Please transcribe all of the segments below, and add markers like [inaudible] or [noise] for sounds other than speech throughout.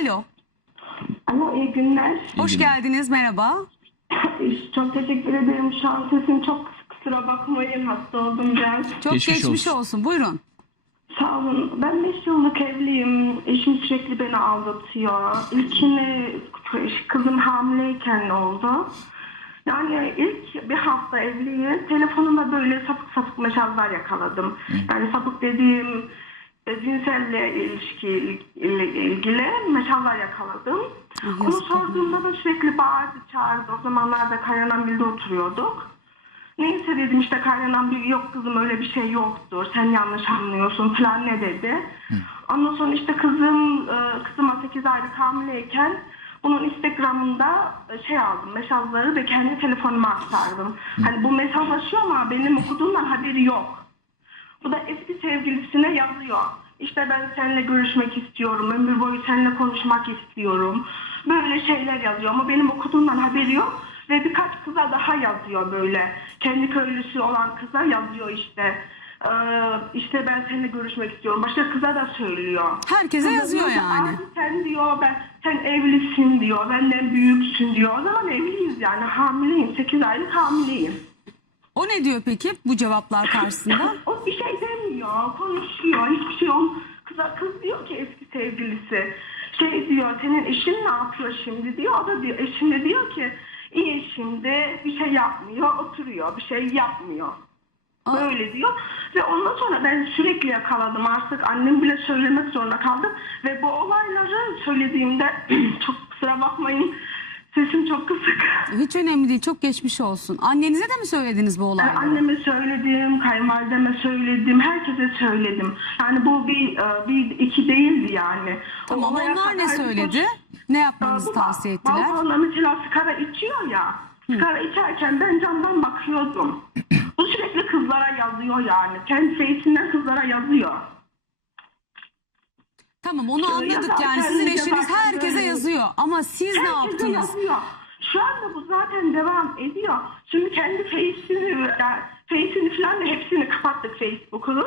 Alo. Alo iyi günler. Hoş günler. geldiniz. Merhaba. Çok teşekkür ederim. Şu an sesim çok kusura bakmayın. Hasta oldum biraz. Çok geçmiş, Geçmiş olsun. olsun. Buyurun. Sağ olun. Ben 5 yıllık evliyim. Eşim sürekli beni aldatıyor. İlkini kızım hamileyken oldu. Yani ilk bir hafta evliyiz. Telefonuma böyle sapık sapık mesajlar yakaladım. Yani sapık dediğim cinselle ilişki ile ilgili mesajlar yakaladım. Ah, Onu sorduğumda da sürekli bağırdı çağırdı. O zamanlarda kaynanan birde oturuyorduk. Neyse dedim işte kaynanan bir yok kızım öyle bir şey yoktur. Sen yanlış anlıyorsun falan ne dedi. Ondan sonra işte kızım e, kızıma 8 aylık hamileyken bunun Instagram'ında e, şey aldım mesajları ve kendi telefonuma aktardım. Hani bu mesajlaşıyor ama benim okuduğumdan haberi yok. Bu da eski sevgilisine yazıyor. İşte ben seninle görüşmek istiyorum. Ömür boyu seninle konuşmak istiyorum. Böyle şeyler yazıyor ama benim okuduğumdan haberi yok. Ve birkaç kıza daha yazıyor böyle. Kendi köylüsü olan kıza yazıyor işte. Ee, işte ben seninle görüşmek istiyorum. Başka kıza da söylüyor. Herkese Kız yazıyor diyor yani. "Abi sen diyor ben sen evlisin diyor. Benden büyüksün diyor. O zaman evliyiz yani hamileyim. 8 aylık hamileyim. O ne diyor peki bu cevaplar karşısında? [laughs] O bir şey demiyor, konuşuyor, hiçbir şey on kıza kız diyor ki eski sevgilisi şey diyor senin eşin ne yapıyor şimdi diyor. O da diyor eşin de diyor ki iyi şimdi bir şey yapmıyor, oturuyor, bir şey yapmıyor. Böyle diyor. Ve ondan sonra ben sürekli yakaladım artık. Annem bile söylemek zorunda kaldım. Ve bu olayları söylediğimde [clears throat] çok kusura bakmayın sesim çok kısık. Hiç önemli değil. Çok geçmiş olsun. Annenize de mi söylediniz bu olayları? anneme söyledim, kayınvalideme söyledim, herkese söyledim. Yani bu bir, e, bir iki değildi yani. Tamam olaya onlar ne kadar söyledi? Ne yapmanızı bu tavsiye ettiler? Balkonda mesela sigara içiyor ya. Sigara içerken ben camdan bakıyordum. Bu sürekli kızlara yazıyor yani. Kendi face'inden kızlara yazıyor. Tamam onu Şöyle anladık yani sizin eşiniz herkese böyle- yazıyor. Ama siz ne yaptınız? Şu anda bu zaten devam ediyor. Şimdi kendi face'ini, yani face'ini falan da hepsini kapattık Facebook'unu.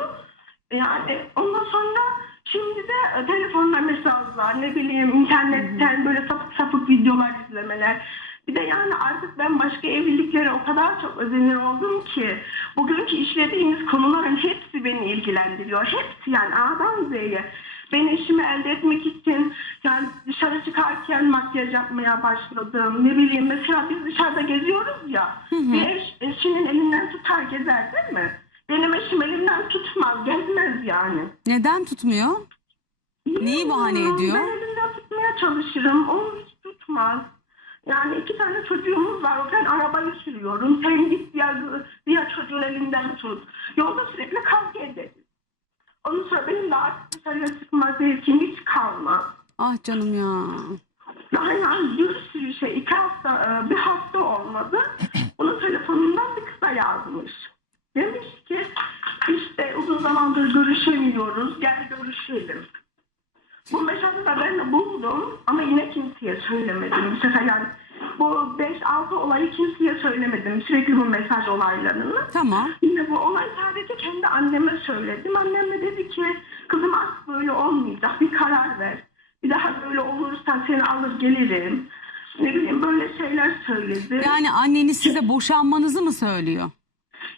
Yani ondan sonra şimdi de telefonla mesajlar, ne bileyim internetten böyle sapık sapık videolar izlemeler. Bir de yani artık ben başka evliliklere o kadar çok özenir oldum ki bugünkü işlediğimiz konuların hepsi beni ilgilendiriyor. Hepsi yani A'dan Z'ye. Ben eşimi elde etmek için yani dışarı çıkarken makyaj yapmaya başladım. Ne bileyim mesela biz dışarıda geziyoruz ya. Bir eş, eşinin elinden tutar gezer değil mi? Benim eşim elimden tutmaz, gezmez yani. Neden tutmuyor? Neyi bahane ediyor? Ben elimden tutmaya çalışırım. O hiç tutmaz. Yani iki tane çocuğumuz var. Ben arabayı sürüyorum. Sen git diğer, diğer çocuğun elinden tut. Yolda sürekli kavga ederiz. Ondan sonra benim de artık dışarıya çıkma zevkim hiç kalmaz. Ah canım ya. Yani bir sürü şey. iki hafta, e, bir hafta olmadı. [clears throat] Onun telefonundan bir kısa yazmış. Demiş ki işte uzun zamandır görüşemiyoruz. Gel görüşelim. Bu mesajı da ben de buldum ama yine kimseye söylemedim. Bu sefer yani bu 5-6 olayı kimseye söylemedim. Sürekli bu mesaj olaylarını. Tamam. Yine bu olay sadece kendi anneme söyledim. Annem de dedi ki kızım artık böyle olmayacak bir karar ver. Bir daha böyle olursa seni alır gelirim. Ne bileyim böyle şeyler söyledi. Yani anneniz size boşanmanızı mı söylüyor?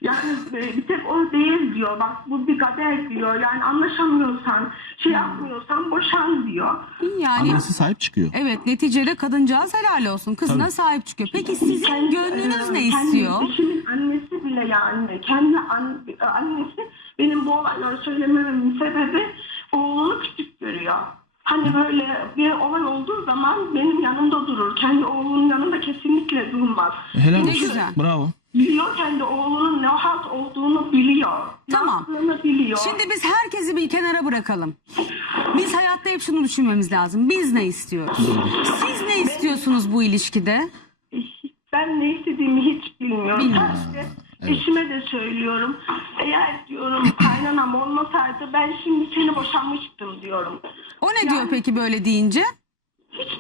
Yani e, bir tek o değil diyor. Bak bu bir kader diyor. Yani anlaşamıyorsan, şey yapmıyorsan boşan diyor. Yani Annesi sahip çıkıyor. evet neticede kadıncağız helal olsun. Kızına Tabii. sahip çıkıyor. Peki sizin Kendi, gönlünüz e, ne kendi istiyor? Eşimin annesi bile yani. Kendi an- annesi benim bu olayları söylememin sebebi oğlunu küçük görüyor. Hani böyle bir olay olduğu zaman benim yanımda durur. Kendi oğlunun yanında kesinlikle durmaz. Helal Ne olsun. güzel. Bravo. Biliyor kendi oğlunun ne halt olduğunu biliyor. Tamam. Yaptığını biliyor. Şimdi biz herkesi bir kenara bırakalım. Biz hayatta hep şunu düşünmemiz lazım. Biz ne istiyoruz? Siz ne istiyorsunuz bu ilişkide? Ben ne istediğimi hiç bilmiyorum. Bilmiyorum. Sadece Evet. eşime de söylüyorum. Eğer diyorum [clears throat] kaynanam olmasaydı ben şimdi seni boşanmıştım diyorum. O ne Yani- diyor peki böyle deyince?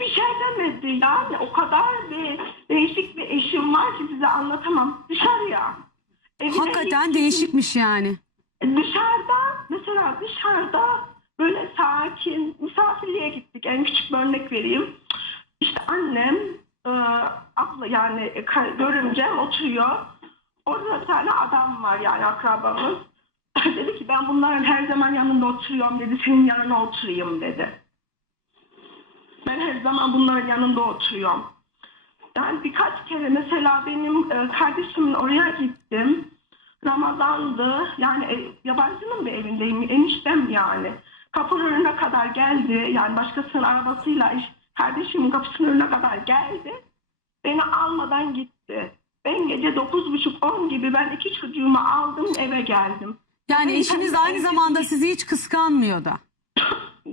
Hiçbir şey demedi yani o kadar bir değişik bir eşim var ki size anlatamam. Dışarıya. Evine Hakikaten hiç- değişikmiş yani. Dışarıda mesela dışarıda Böyle sakin, misafirliğe gittik. En küçük bir örnek vereyim. İşte annem, e, abla yani e, ka- görümcem oturuyor. Orada bir tane adam var yani akrabamız. [laughs] dedi ki ben bunların her zaman yanında oturuyorum dedi. Senin yanına oturayım dedi. Ben her zaman bunların yanında oturuyorum. Yani birkaç kere mesela benim e, kardeşimin oraya gittim. Ramazandı. Yani yabancının bir evindeyim. Eniştem yani. Kapının önüne kadar geldi. Yani başkasının arabasıyla kardeşimin kapısının önüne kadar geldi. Beni almadan gitti. Ben gece 9.30-10 gibi ben iki çocuğumu aldım eve geldim. Yani eşiniz aynı zamanda sizi hiç kıskanmıyor da.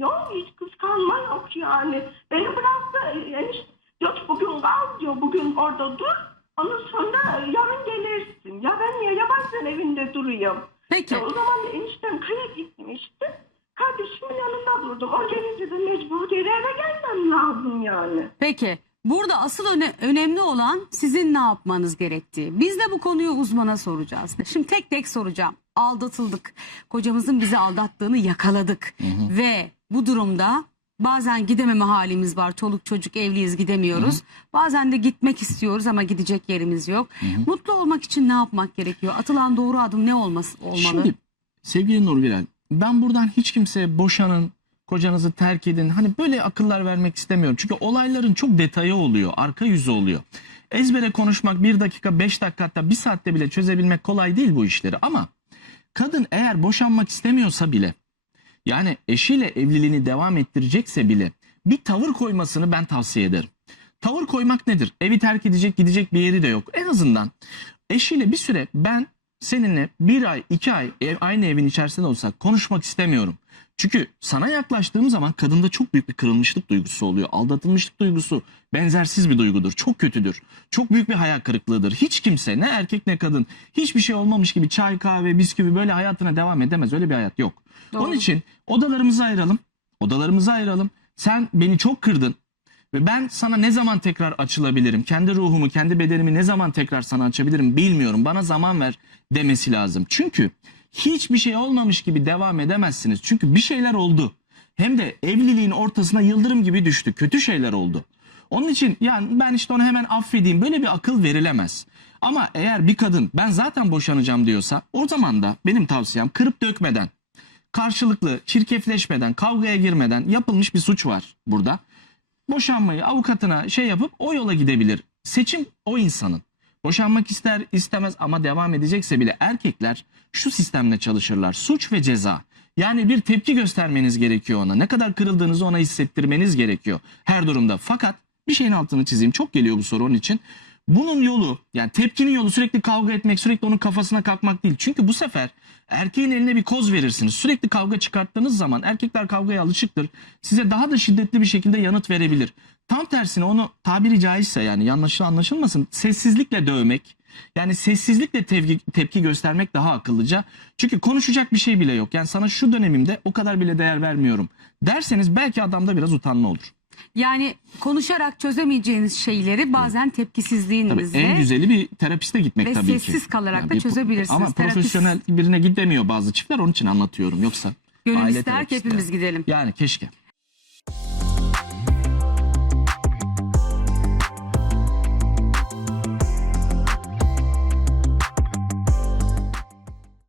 Yok hiç kıskanma yok yani. Beni bıraktı. Enişte diyor ki bugün kal diyor. Bugün orada dur. Ondan sonra yarın gelirsin. Ya ben niye yabancının evinde durayım? Peki. E, o zaman eniştem köye gitmişti. Kardeşimin yanında durdum. O gelince de mecbur geri eve gelmem lazım yani. Peki. Burada asıl öne- önemli olan sizin ne yapmanız gerektiği. Biz de bu konuyu uzmana soracağız. Şimdi tek tek soracağım. Aldatıldık. Kocamızın bizi aldattığını yakaladık. Ve bu durumda bazen gidememe halimiz var. Çoluk çocuk evliyiz gidemiyoruz. Bazen de gitmek istiyoruz ama gidecek yerimiz yok. Mutlu olmak için ne yapmak gerekiyor? Atılan doğru adım ne olması olmalı? Şimdi sevgili Nurgül ben buradan hiç kimseye boşanın, kocanızı terk edin. Hani böyle akıllar vermek istemiyorum. Çünkü olayların çok detayı oluyor, arka yüzü oluyor. Ezbere konuşmak bir dakika, beş dakika hatta bir saatte bile çözebilmek kolay değil bu işleri. Ama kadın eğer boşanmak istemiyorsa bile yani eşiyle evliliğini devam ettirecekse bile bir tavır koymasını ben tavsiye ederim. Tavır koymak nedir? Evi terk edecek gidecek bir yeri de yok. En azından eşiyle bir süre ben seninle bir ay iki ay ev, aynı evin içerisinde olsak konuşmak istemiyorum. Çünkü sana yaklaştığım zaman kadında çok büyük bir kırılmışlık duygusu oluyor. Aldatılmışlık duygusu benzersiz bir duygudur. Çok kötüdür. Çok büyük bir hayal kırıklığıdır. Hiç kimse ne erkek ne kadın hiçbir şey olmamış gibi çay kahve bisküvi böyle hayatına devam edemez. Öyle bir hayat yok. Doğru. Onun için odalarımızı ayıralım. Odalarımızı ayıralım. Sen beni çok kırdın. Ve ben sana ne zaman tekrar açılabilirim? Kendi ruhumu, kendi bedenimi ne zaman tekrar sana açabilirim bilmiyorum. Bana zaman ver demesi lazım. Çünkü hiçbir şey olmamış gibi devam edemezsiniz. Çünkü bir şeyler oldu. Hem de evliliğin ortasına yıldırım gibi düştü. Kötü şeyler oldu. Onun için yani ben işte onu hemen affedeyim. Böyle bir akıl verilemez. Ama eğer bir kadın ben zaten boşanacağım diyorsa o zaman da benim tavsiyem kırıp dökmeden karşılıklı çirkefleşmeden, kavgaya girmeden yapılmış bir suç var burada. Boşanmayı avukatına şey yapıp o yola gidebilir. Seçim o insanın. Boşanmak ister istemez ama devam edecekse bile erkekler şu sistemle çalışırlar. Suç ve ceza. Yani bir tepki göstermeniz gerekiyor ona. Ne kadar kırıldığınızı ona hissettirmeniz gerekiyor her durumda. Fakat bir şeyin altını çizeyim. Çok geliyor bu soru onun için. Bunun yolu yani tepkinin yolu sürekli kavga etmek, sürekli onun kafasına kalkmak değil. Çünkü bu sefer erkeğin eline bir koz verirsiniz. Sürekli kavga çıkarttığınız zaman erkekler kavgaya alışıktır. Size daha da şiddetli bir şekilde yanıt verebilir. Tam tersine onu tabiri caizse yani yanlış anlaşılmasın sessizlikle dövmek yani sessizlikle tepki, tepki göstermek daha akıllıca. Çünkü konuşacak bir şey bile yok. Yani sana şu dönemimde o kadar bile değer vermiyorum derseniz belki adamda biraz utanma olur. Yani konuşarak çözemeyeceğiniz şeyleri bazen Tabii tepkisizliğinizle en güzeli bir terapiste gitmek ve tabii ki. sessiz kalarak da bir- çözebilirsiniz. Ama Terapist- profesyonel birine gidemiyor bazı çiftler onun için anlatıyorum. Yoksa gönül aile ister ki hepimiz gidelim. Yani keşke.